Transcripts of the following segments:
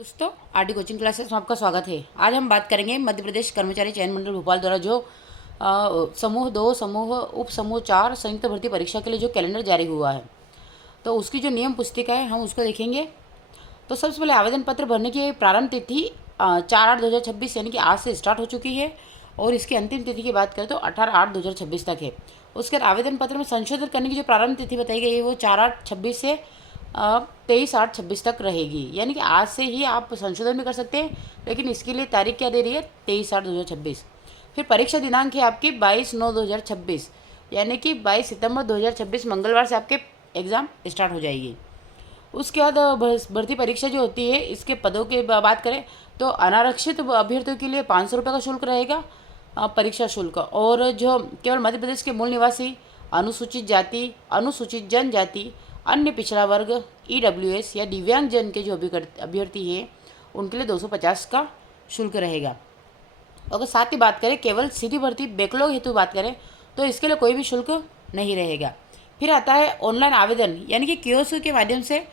दोस्तों, RD coaching classes में आपका स्वागत है। आज हम बात करेंगे मध्य प्रदेश कर्मचारी चयन मंडल भोपाल द्वारा जो समूह 2, समूह उप समूह 4 संयुक्त भर्ती परीक्षा के लिए जो कैलेंडर जारी हुआ है, तो उसकी जो नियम पुस्तिका है हम उसको देखेंगे। तो सबसे पहले आवेदन पत्र भरने की प्रारंभ तिथि 4/8/2026 यानी कि आज से स्टार्ट हो चुकी है और इसकी अंतिम तिथि की बात करें तो 18/8/2026 तक है। उसके बाद आवेदन पत्र में संशोधन करने की जो प्रारंभ तिथि बताई गई है वो 4/8/26 से 23/8/26 तक रहेगी, यानी कि आज से ही आप संशोधन भी कर सकते हैं, लेकिन इसके लिए तारीख क्या दे रही है 23/8/2026। फिर परीक्षा दिनांक है आपकी 22/9/2026 यानी कि 22 सितंबर 2026 मंगलवार से आपके एग्ज़ाम स्टार्ट हो जाएगी। उसके बाद भर्ती परीक्षा जो होती है इसके पदों की बात करें तो अनारक्षित अभ्यर्थियों के लिए 500 रुपये का शुल्क रहेगा परीक्षा शुल्क, और जो केवल मध्य प्रदेश के मूल निवासी, अनुसूचित जाति, अनुसूचित जनजाति, अन्य पिछड़ा वर्ग, ईडब्ल्यूएस या दिव्यांग जन के जो अभ्यर्थी हैं उनके लिए 250 का शुल्क रहेगा। अगर साथ ही बात करें केवल सीधी भर्ती बैकलॉग हेतु बात करें तो इसके लिए कोई भी शुल्क नहीं रहेगा। फिर आता है ऑनलाइन आवेदन, यानी कि कियोस्क के माध्यम से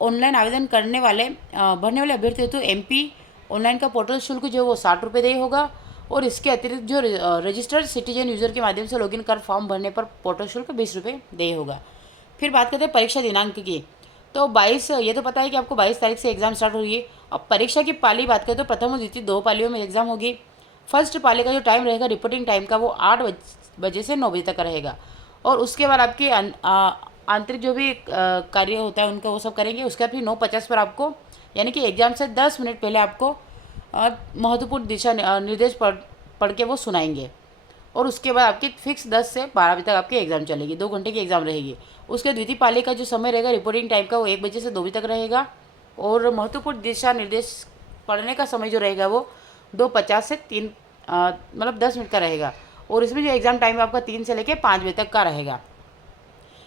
ऑनलाइन आवेदन करने वाले भरने वाले अभ्यर्थी हेतु एमपी ऑनलाइन का पोर्टल शुल्क जो वो 60 रुपये देय होगा, और इसके अतिरिक्त जो रजिस्टर्ड सिटीजन यूज़र के माध्यम से लॉगिन कर फॉर्म भरने पर पोर्टल शुल्क 20 रुपये देय होगा। फिर बात करते हैं परीक्षा दिनांक की, तो 22, ये तो पता है कि आपको 22 तारीख से एग्ज़ाम स्टार्ट हो रही है। अब परीक्षा की पाली बात करें तो प्रथम और द्वितीय 2 पालियों में एग्ज़ाम होगी। फर्स्ट पाली का जो टाइम रहेगा रिपोर्टिंग टाइम का वो 8 बजे से 9 बजे तक रहेगा, और उसके बाद आपकी आंतरिक जो भी कार्य होता है उनका वो सब करेंगे। उसके बाद फिर 9:50 पर आपको, यानी कि एग्ज़ाम से 10 मिनट पहले आपको महत्वपूर्ण दिशा निर्देश पढ़ के वो सुनाएंगे, और उसके बाद आपकी फिक्स 10 से 12 बजे तक आपकी एग्ज़ाम चलेगी, 2 घंटे की एग्ज़ाम रहेगी। उसके द्वितीय पाली का जो समय रहेगा रिपोर्टिंग टाइम का वो 1 बजे से 2 बजे तक रहेगा, और महत्वपूर्ण दिशा निर्देश पढ़ने का समय जो रहेगा वो 2:50 से 3 मतलब 10 मिनट का रहेगा, और इसमें जो एग्ज़ाम टाइम आपका 3 से लेकर 5 बजे तक का रहेगा।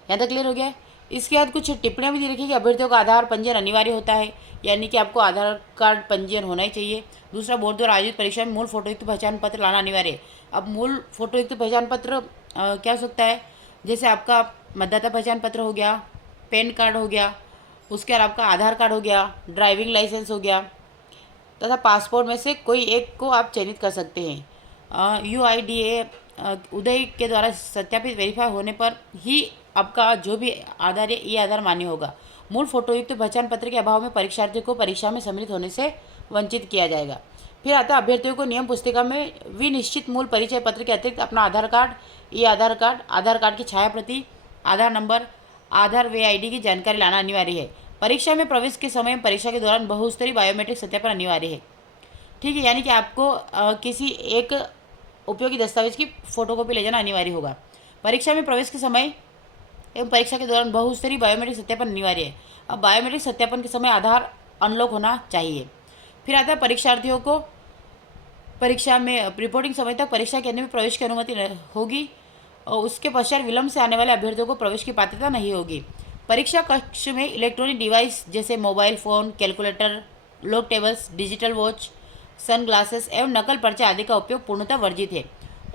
यहाँ तक क्लियर हो गया है। इसके बाद कुछ टिप्पणियाँ भी दे रखी है कि अभ्यर्थियों का आधार पंजीयन अनिवार्य होता है, यानी कि आपको आधार कार्ड पंजीयन होना ही चाहिए। दूसरा, बोर्ड द्वारा आयोजित परीक्षा में मूल फोटोयुक्त पहचान पत्र लाना अनिवार्य है। अब मूल फोटोयुक्त पहचान पत्र क्या हो सकता है, जैसे आपका मतदाता पहचान पत्र हो गया, पैन कार्ड हो गया, उसके बाद आपका आधार कार्ड हो गया, ड्राइविंग लाइसेंस हो गया, तथा पासपोर्ट में से कोई एक को आप चयनित कर सकते हैं। UIDA उदय के द्वारा सत्यापित वेरीफाई होने पर ही आपका जो भी आधार है ये आधार मान्य होगा। मूल फोटोयुक्त पहचान पत्र के अभाव में परीक्षार्थियों को परीक्षा में सम्मिलित होने से वंचित किया जाएगा। फिर आता है अभ्यर्थियों को नियम पुस्तिका में विनिश्चित मूल परिचय पत्र के अतिरिक्त अपना आधार कार्ड, आधार कार्ड की छाया प्रति, आधार नंबर, आधार वे ID की जानकारी लाना अनिवार्य है। परीक्षा में प्रवेश के समय परीक्षा के दौरान बहुस्तरीय बायोमेट्रिक सत्यापन अनिवार्य है। ठीक है, यानी कि आपको किसी एक उपयोगी दस्तावेज की फोटोकॉपी ले जाना अनिवार्य होगा। परीक्षा में प्रवेश के समय एवं परीक्षा के दौरान बहुस्तरीय बायोमेट्रिक सत्यापन अनिवार्य है। अब बायोमेट्रिक सत्यापन के समय आधार अनलॉक होना चाहिए। फिर आता है परीक्षार्थियों को परीक्षा में रिपोर्टिंग समय तक परीक्षा केंद्र में प्रवेश की अनुमति होगी, और उसके पश्चात विलंब से आने वाले अभ्यर्थियों को प्रवेश की पात्रता नहीं होगी। परीक्षा कक्ष में इलेक्ट्रॉनिक डिवाइस जैसे mobile phone, calculator, log tables, digital watch, sunglasses एवं नकल पर्चा आदि का उपयोग पूर्णतः वर्जित है।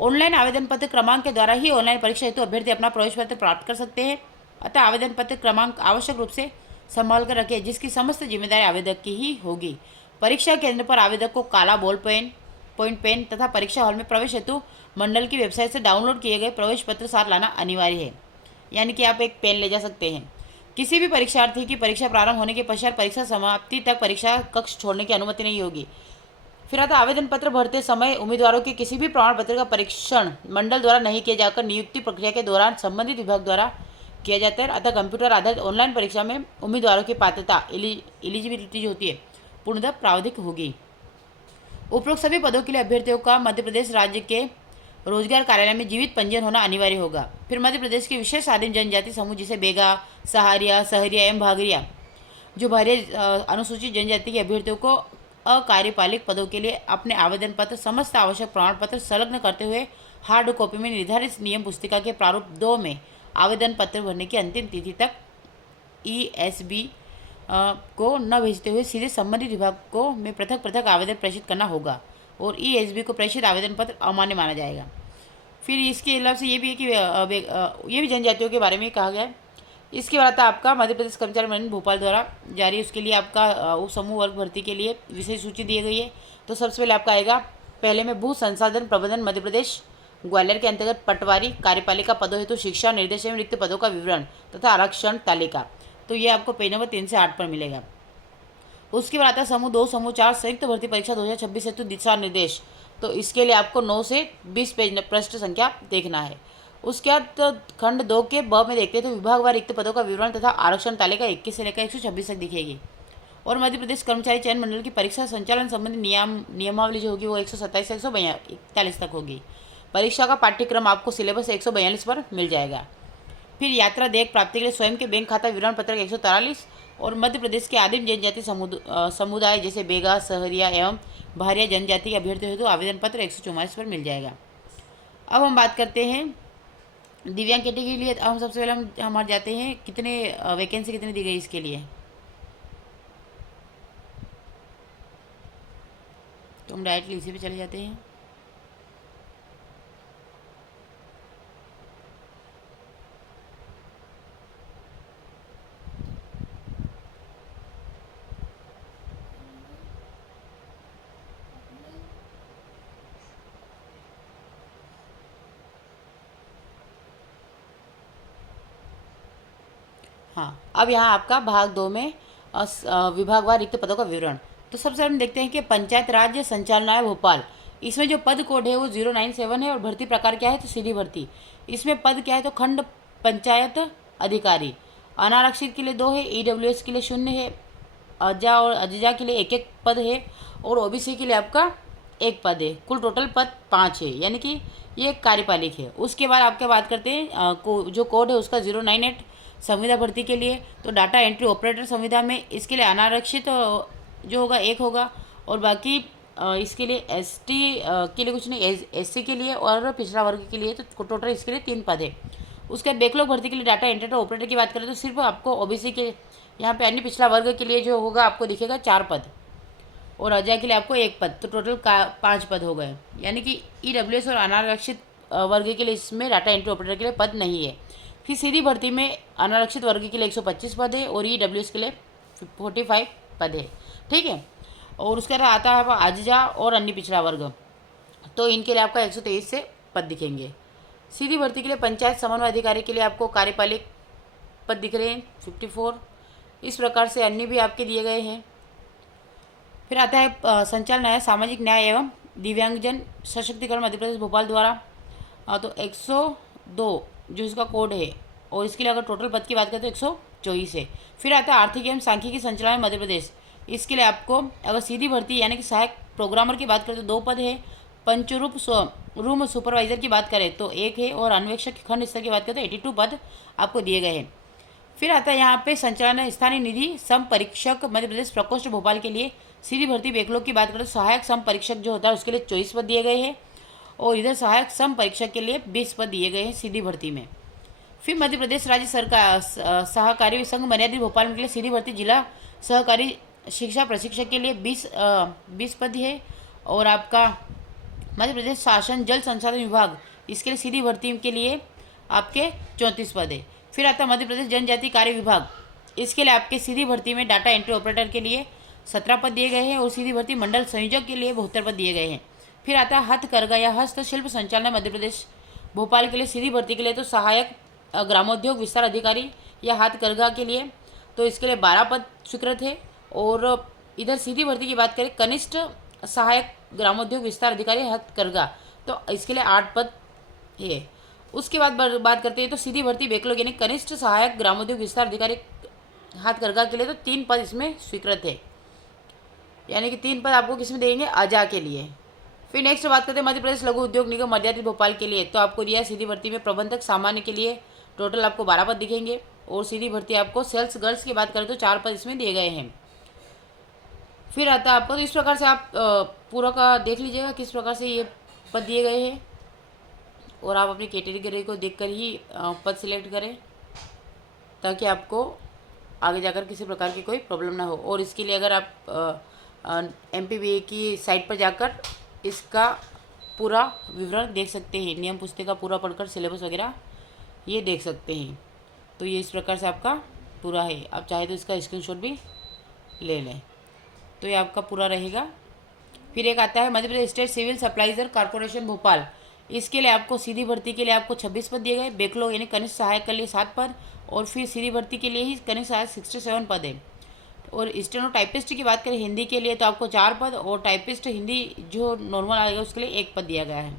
ऑनलाइन आवेदन पत्र क्रमांक के द्वारा ही ऑनलाइन परीक्षा हेतु अभ्यर्थी अपना प्रवेश पत्र प्राप्त कर सकते हैं। अतः आवेदन पत्र क्रमांक आवश्यक रूप से संभाल कर रखें, जिसकी समस्त जिम्मेदारी आवेदक की ही होगी। परीक्षा केंद्र पर आवेदक को काला बॉल पेन, पॉइंट पेन तथा परीक्षा हॉल में प्रवेश हेतु मंडल की वेबसाइट से डाउनलोड किए गए प्रवेश पत्र साथ लाना अनिवार्य है, यानी कि आप एक पेन ले जा सकते हैं। किसी भी परीक्षार्थी की परीक्षा प्रारंभ होने के पश्चात परीक्षा समाप्ति तक परीक्षा कक्ष छोड़ने की अनुमति नहीं होगी। फिर आता आवेदन पत्र भरते समय उम्मीदवारों के किसी भी प्रमाण पत्र का परीक्षण मंडल द्वारा नहीं किया जाकर नियुक्ति प्रक्रिया के दौरान संबंधित विभाग द्वारा किया जाता है। अतः कंप्यूटर आधारित ऑनलाइन परीक्षा में उम्मीदवारों की पात्रता एलिजिबिलिटी जो होती है पूर्णतः प्रावधिक होगी। उपरोक्त सभी पदों के लिए अभ्यर्थियों का मध्य प्रदेश राज्य के रोजगार कार्यालय में जीवित पंजीयन होना अनिवार्य होगा। फिर मध्य प्रदेश के विशेष आदिम जनजाति समूह जिसे बेगा, सहारिया, सहरिया एवं भागरिया जो भारिया अनुसूचित जनजाति के अभ्यर्थियों को अकार्यपालिक पदों के लिए अपने आवेदन पत्र समस्त आवश्यक प्रमाण पत्र संलग्न करते हुए हार्ड कॉपी में निर्धारित नियम पुस्तिका के प्रारूप 2 में आवेदन पत्र भरने की अंतिम तिथि तक ESB को न भेजते हुए सीधे संबंधित विभाग को में पृथक पृथक आवेदन प्रेषित करना होगा, और ESB को प्रेषित आवेदन पत्र अमान्य माना जाएगा। फिर इसके अलावा से ये भी है कि ये भी जनजातियों के बारे में कहा गया है इसके बाद आता है आपका मध्य प्रदेश कर्मचारी मंडल भोपाल द्वारा जारी, उसके लिए आपका उप समूह वर्ग भर्ती के लिए विशेष सूची दी गई है। तो सबसे पहले आपका आएगा, पहले में भू संसाधन प्रबंधन मध्य प्रदेश ग्वालियर के अंतर्गत पटवारी कार्यपालिका पदों हेतु शिक्षा निर्देश एवं रिक्त पदों का विवरण तथा आरक्षण तालिका। तो ये आपको पेज नंबर 3 से 8 पर मिलेगा। उसके बाद आता है समूह 2 समूह 4 संयुक्त भर्ती परीक्षा 2026 हेतु दिशा निर्देश। तो इसके लिए आपको 9 से 20 पेज पृष्ठ संख्या देखना है। उसके बाद खंड 2 के ब में देखते हैं तो विभागवार रिक्त पदों का विवरण तथा आरक्षण तालिका 21 से लेकर 126 तक दिखेगी। और मध्य प्रदेश कर्मचारी चयन मंडल की परीक्षा संचालन संबंधी नियमावली जो होगी वो 127 से 142 तक होगी। परीक्षा का पाठ्यक्रम आपको सिलेबस 142 पर मिल जाएगा। फिर यात्रा देयक प्राप्ति के लिए स्वयं के बैंक खाता विवरण पत्रक 143 और मध्य प्रदेश के आदिम जनजाति समुदाय जैसे बेगा, सहरिया एवं भारिया जनजाति के अभ्यर्थियों हेतु आवेदन पत्र 144 पर मिल जाएगा। अब हम बात करते हैं दिव्यांग कैटेगरी के लिए। हम सबसे पहले हम हमारे जाते हैं कितने वैकेंसी कितनी दी गई इसके लिए। तो हम डायरेक्टली इसी पे चले जाते हैं। हाँ, अब यहाँ आपका भाग 2 में विभागवार रिक्त पदों का विवरण। तो सबसे हम देखते हैं कि पंचायत राज्य संचालनालय भोपाल, इसमें जो पद कोड है वो 097 है और भर्ती प्रकार क्या है तो सीधी भर्ती। इसमें पद क्या है तो खंड पंचायत अधिकारी। अनारक्षित के लिए 2 है, EWS के लिए 0 है, अजा और अजजा के लिए 1-1 पद है और OBC के लिए आपका 1 पद है। कुल टोटल पद 5 है, यानी कि ये कार्यपालिक है। उसके बाद आपके बात करते हैं जो कोड है उसका 098 संविदा भर्ती के लिए। तो डाटा एंट्री ऑपरेटर संविदा में इसके लिए अनारक्षित जो होगा 1 होगा और बाकी इसके लिए ST के लिए कुछ नहीं, SC के लिए और पिछड़ा वर्ग के लिए तो टोटल इसके लिए 3 पद है। उसके बाद बैकलॉग भर्ती के लिए डाटा एंट्री ऑपरेटर की बात करें तो सिर्फ आपको OBC के यहाँ पे अन्य पिछड़ा वर्ग के लिए जो होगा आपको दिखेगा 4 पद और अजय के लिए आपको 1 पद, तो टोटल 5 पद हो गए। यानी कि EWS और अनारक्षित वर्ग के लिए इसमें डाटा एंट्री ऑपरेटर के लिए पद नहीं है। फिर सीधी भर्ती में अनारक्षित वर्ग के लिए 125 पद है और EWS के लिए 45 पद है, ठीक है। और उसके बाद आता है अजजा और अन्य पिछड़ा वर्ग, तो इनके लिए आपका 123 से पद दिखेंगे। सीधी भर्ती के लिए पंचायत समन्वय अधिकारी के लिए आपको कार्यपालिक पद दिख रहे हैं 54। इस प्रकार से अन्य भी आपके दिए गए हैं। फिर आता है संचालनालय सामाजिक न्याय एवं दिव्यांगजन सशक्तिकरण मध्य प्रदेश भोपाल द्वारा। तो 102 जो इसका कोड है और इसके लिए अगर टोटल पद की बात करें तो 124 है। फिर आता है आर्थिक एवं सांख्यिकी संचालनालय मध्य प्रदेश, इसके लिए आपको अगर सीधी भर्ती यानी कि सहायक प्रोग्रामर की बात करें तो 2 पद है। पंचरूप रूम सुपरवाइजर की बात करें तो 1 है और अन्वेषक खंड स्तर की बात करें तो 82 पद आपको दिए गए हैं। फिर आता है यहाँ पे संचालन स्थानीय निधि सम परीक्षक मध्य प्रदेश प्रकोष्ठ भोपाल के लिए सीधी भर्ती बैकलॉग की बात करें तो सहायक सम परीक्षक जो होता है उसके लिए 24 पद दिए गए हैं और इधर सहायक सम परीक्षक के लिए 20 पद दिए गए हैं सीधी भर्ती में। फिर मध्य प्रदेश राज्य सरकार सहकारी संघ मर्यादित भोपाल के लिए सीधी भर्ती जिला सहकारी शिक्षा प्रशिक्षक के लिए 20 पद है और आपका मध्य प्रदेश शासन जल संसाधन विभाग इसके लिए सीधी भर्ती के लिए आपके 34 पद है। फिर आता है मध्य प्रदेश जनजाति कार्य विभाग, इसके लिए आपके सीधी भर्ती में डाटा एंट्री ऑपरेटर के लिए 17 पद दिए गए हैं और सीधी भर्ती मंडल संयोजक के लिए 72 पद दिए गए हैं। फिर आता है हथकरघा या हस्तशिल्प संचालनालय मध्य प्रदेश भोपाल के लिए सीधी भर्ती के लिए तो सहायक ग्रामोद्योग विस्तार अधिकारी या हथकरघा के लिए तो इसके लिए 12 पद स्वीकृत है और इधर सीधी भर्ती की बात करें कनिष्ठ सहायक ग्रामोद्योग विस्तार अधिकारी हथकरघा तो इसके लिए 8 पद है। उसके बाद बात करते हैं तो सीधी भर्ती बैकलॉग यानी कनिष्ठ सहायक ग्रामोद्योग विस्तार अधिकारी हथकरघा के लिए तो 3 पद इसमें स्वीकृत है, यानी कि 3 पद आपको किसमें देंगे अजा के लिए। फिर नेक्स्ट बात करते हैं मध्य प्रदेश लघु उद्योग निगम मर्यादित भोपाल के लिए, तो आपको दिया सीधी भर्ती में प्रबंधक सामान्य के लिए टोटल आपको 12 पद दिखेंगे और सीधी भर्ती आपको सेल्स गर्ल्स की बात करें तो 4 पद इसमें दिए गए हैं। फिर आता है आपको तो इस प्रकार से आप पूरा का देख लीजिएगा किस प्रकार से ये पद दिए गए हैं और आप अपनी कैटेगरी को देखकर ही पद सिलेक्ट करें ताकि आपको आगे जाकर किसी प्रकार की कोई प्रॉब्लम ना हो। और इसके लिए अगर आप MPBA की साइट पर जाकर इसका पूरा विवरण देख सकते हैं, नियम पुस्तिका पूरा पढ़कर सिलेबस वगैरह ये देख सकते हैं। तो ये इस प्रकार से आपका पूरा है। आप चाहे तो इसका स्क्रीनशॉट भी ले लें। तो ये आपका पूरा रहेगा। फिर एक आता है Madhya Pradesh state civil सप्लाइजर corporation Bhopal. इसके लिए आपको सीधी भर्ती के लिए आपको 26 पद दिए गए, बैकलॉग यानी कनिष्ठ सहायक के लिए 7 पद, और फिर सीधी भर्ती के लिए ही कनिष्ठ सहायक 67 पद है। और स्टेनो टाइपिस्ट की बात करें हिंदी के लिए तो आपको 4 पद, और टाइपिस्ट हिंदी जो नॉर्मल आएगा उसके लिए 1 पद दिया गया है।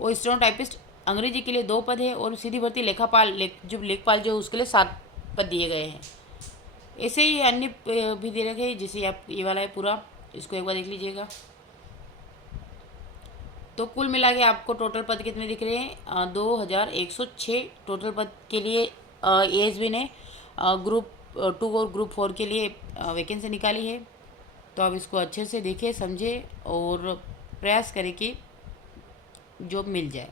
और स्टेनो टाइपिस्ट अंग्रेजी के लिए 2 पद है, और सीधी भर्ती लेखापाल जो लेखपाल जो उसके लिए 7 पद दिए गए हैं। ऐसे ही अन्य भी दे रखे हैं, जैसे आप ये वाला है पूरा, इसको एक बार देख लीजिएगा। तो कुल मिला के आपको टोटल पद कितने दिख रहे हैं? 2106 टोटल पद के लिए एएसबी ने ग्रुप 2 और ग्रुप 4 के लिए वैकेंसी निकाली है। तो आप इसको अच्छे से देखें, समझें और प्रयास करें कि जॉब मिल जाए।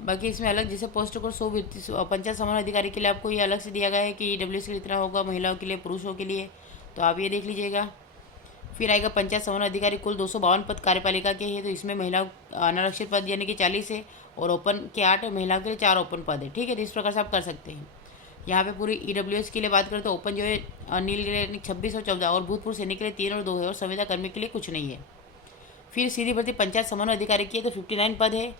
बाकी इसमें अलग जैसे पोस्ट को 100 पंचायत समन्वय अधिकारी के लिए आपको ये अलग से दिया गया है कि ईडब्ल्यूएस के लिए इतना होगा, महिलाओं के लिए, पुरुषों के लिए, तो आप ये देख लीजिएगा। फिर आएगा पंचायत समन्वय अधिकारी, कुल 252 पद कार्यपालिका के हैं, तो इसमें महिलाओं अनारक्षित पद यानी कि 40 है, और ओपन के 8, महिलाओं के लिए 4 ओपन पद है। ठीक है, तो इस प्रकार से आप कर सकते हैं। यहाँ पे पूरी ईडब्ल्यूएस के लिए बात करें तो ओपन जो है नील के लिए 26 और 14, और भूतपूर्व सैनिक के लिए 3 और 2 है, और संविदा कर्मी के लिए कुछ नहीं है। फिर सीधी भर्ती पंचायत समन्वय अधिकारी की है तो 59 पद है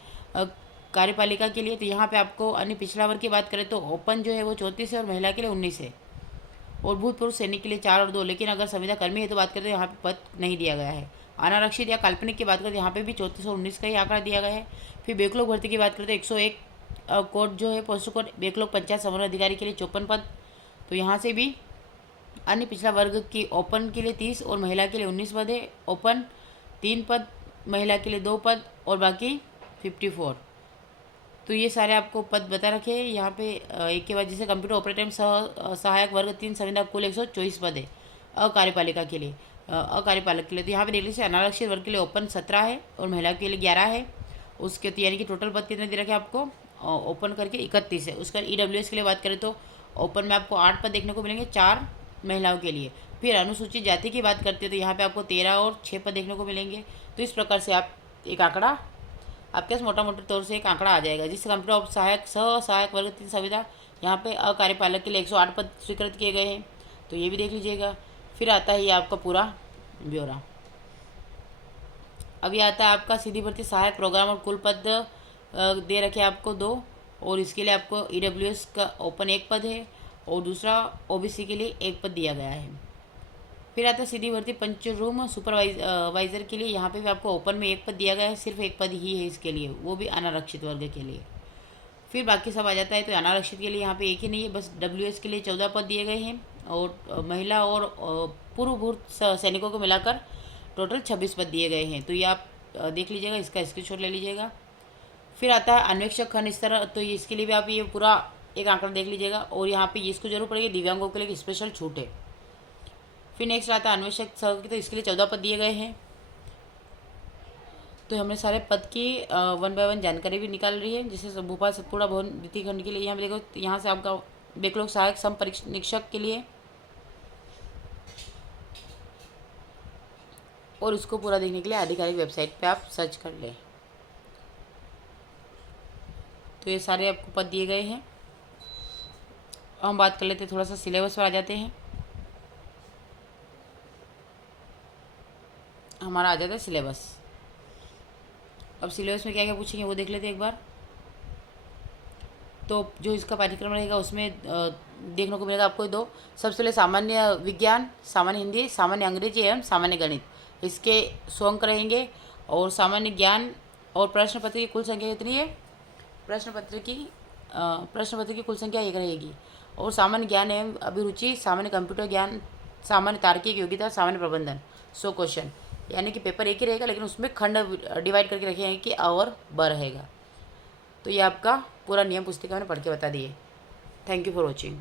कार्यपालिका के लिए। तो यहाँ पे आपको अन्य पिछड़ा वर्ग की बात करें तो ओपन जो है वो 34 है, और महिला के लिए 19 है, और भूतपूर्व सैनिक के लिए 4 और 2। लेकिन अगर संविदा कर्मी है तो बात करें तो यहाँ पे पद नहीं दिया गया है। अनारक्षित या काल्पनिक की बात करें तो यहाँ पे भी 34 और 19 का ही आंकड़ा दिया गया है। फिर बैकलॉग भर्ती की बात करें तो 101 कोड जो है पोस्ट कोड बैकलॉग पंचायत समन्वय अधिकारी के लिए 54 पद। तो यहाँ से भी अन्य पिछड़ा वर्ग की ओपन के लिए 30 और महिला के लिए 19 पद है। ओपन 3 पद, महिला के लिए 2 पद, और बाकी 54। तो ये सारे आपको पद बता रखे हैं यहाँ पे। एक के बाद जैसे कंप्यूटर ऑपरेटर सहायक वर्ग 3 संविदा कुल 124 पद है अकार्यपालिका के लिए, अकार्यपालक के लिए। तो यहाँ पे देख लीजिए अनारक्षित वर्ग के लिए ओपन 17 है, और महिला के लिए 11 है। उसके तो यानी कि टोटल पद कितने दे रखे आपको ओपन करके 31 है। उसका ईडब्ल्यूएस के लिए बात करें तो ओपन में आपको 8 पद देखने को मिलेंगे, 4 महिलाओं के लिए। फिर अनुसूचित जाति की बात करते हैं तो यहाँ पे आपको 13 और 6 पद देखने को मिलेंगे। तो इस प्रकार से आप एक आंकड़ा आपके पास मोटा मोटे तौर से एक आंकड़ा आ जाएगा, जिससे कंप्यूटर सहायक सहायक वर्ग 3 संविदा यहाँ पे अकार्यपालक के लिए 108 पद स्वीकृत किए गए हैं। तो ये भी देख लीजिएगा। फिर आता है ये आपका पूरा ब्यौरा। अभी आता है आपका सीधी भर्ती सहायक प्रोग्राम, और कुल पद दे रखे आपको 2, और इसके लिए आपको ईडब्ल्यूएस का ओपन 1 पद है, और दूसरा ओबीसी के लिए 1 पद दिया गया है। फिर आता है सीधी भर्ती पंच रूम सुपरवाइजर के लिए। यहाँ पे भी आपको ओपन में 1 पद दिया गया है, सिर्फ 1 पद ही है इसके लिए, वो भी अनारक्षित वर्ग के लिए। फिर बाकी सब आ जाता है। तो अनारक्षित के लिए यहाँ पे एक ही नहीं है, बस डब्ल्यूएस के लिए 14 पद दिए गए हैं, और महिला और पूर्व सैनिकों को मिलाकर टोटल 26 पद दिए गए हैं। तो ये आप देख लीजिएगा, इसका स्क्रीनशॉट ले लीजिएगा। फिर आता है अन्वेक्षक खंड स्तर, तो ये इसके लिए भी आप ये पूरा एक आंकड़ा देख लीजिएगा, और यहाँ पे इसको जरूर पड़ेगी, दिव्यांगों के लिए स्पेशल छूट है। फिर नेक्स्ट आता है अन्वेषक सह, तो इसके लिए 14 पद दिए गए हैं। तो हमने सारे पद की 1 बाय 1 जानकारी भी निकाल रही है। जैसे भोपाल सतपुड़ा भवन द्वितीय खंड के लिए यहाँ पे देखो, यहाँ से आपका बैकलॉग सहायक सम परीक्षक के लिए, और उसको पूरा देखने के लिए आधिकारिक वेबसाइट पे आप सर्च कर लें। तो ये सारे आपको पद दिए गए हैं। हम बात कर लेते हैं, थोड़ा सा सिलेबस पर आ जाते हैं। हमारा आ जाता है सिलेबस। अब सिलेबस में क्या क्या पूछेंगे वो देख लेते हैं एक बार। तो जो इसका पाठ्यक्रम रहेगा उसमें देखने को मिलेगा आपको 2। सबसे पहले सामान्य विज्ञान, सामान्य हिंदी, सामान्य अंग्रेजी एवं सामान्य गणित। इसके 100 अंक रहेंगे। और सामान्य ज्ञान और प्रश्न पत्र की कुल संख्या कितनी है? प्रश्न पत्र की कुल संख्या 1 रहेगी। और सामान्य ज्ञान एवं अभिरुचि, सामान्य कंप्यूटर ज्ञान, सामान्य तार्किक योग्यता, सामान्य प्रबंधन 100 क्वेश्चन। यानी कि पेपर एक ही रहेगा, लेकिन उसमें खंड डिवाइड करके रखे हैं कि अ और ब रहेगा। तो ये आपका पूरा नियम पुस्तिका मैंने पढ़ के बता दिए। Thank you for watching.